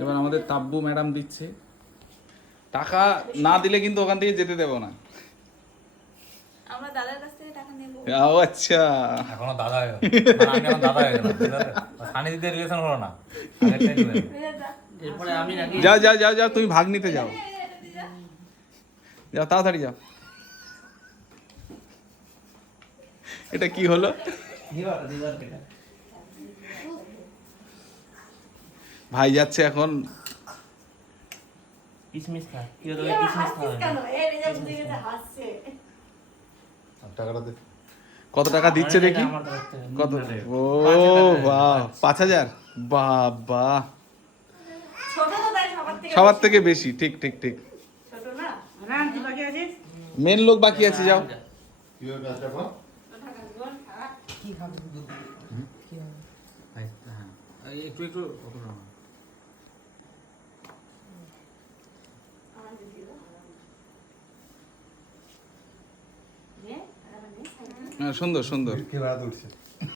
এবার আমাদের তাব্বু ম্যাডাম দিচ্ছে টাকা, না দিলে কিন্তু ওখান থেকে যেতে দেবো না। আমরা দাদার কাছ থেকে টাকা নেব। ও আচ্ছা, এখনো দাদা হয়ে গেল, মানে আমি এখন দাদা হয়ে গেলাম, সানি দিদির রিলেশন হলো না, আগেরটাই দিবেন। এরপরে আমি নাকি যাও যাও যাও যাও, তুমি ভাগ নিতে যাও, যাও তাড়াতাড়ি যাও। এটা কি হলো? দিবার কেটা ভাই যাচ্ছে এখন। কিসমিস খা, কি হলো কিসমিস খাওয়া কেন এই রেজা বুঝে গেছে হাসছে। টাকাটা দে। কত টাকা দিচ্ছে দেখি? আমার তরফ থেকে। কত? ও বাহ, 5,000। বাহ বাহ, ছোট তো তাই সবার থেকে বেশি। ঠিক ঠিক ঠিক, ছোট না। মেন লোক বাকি আছে, যাও। কি খাবে দুধ? কি হবে? হ্যাঁ, একটু একটু কত না আমার দিদি দাও। নে, আর নে। হ্যাঁ, সুন্দর সুন্দর। কে ভাড়া উঠছে?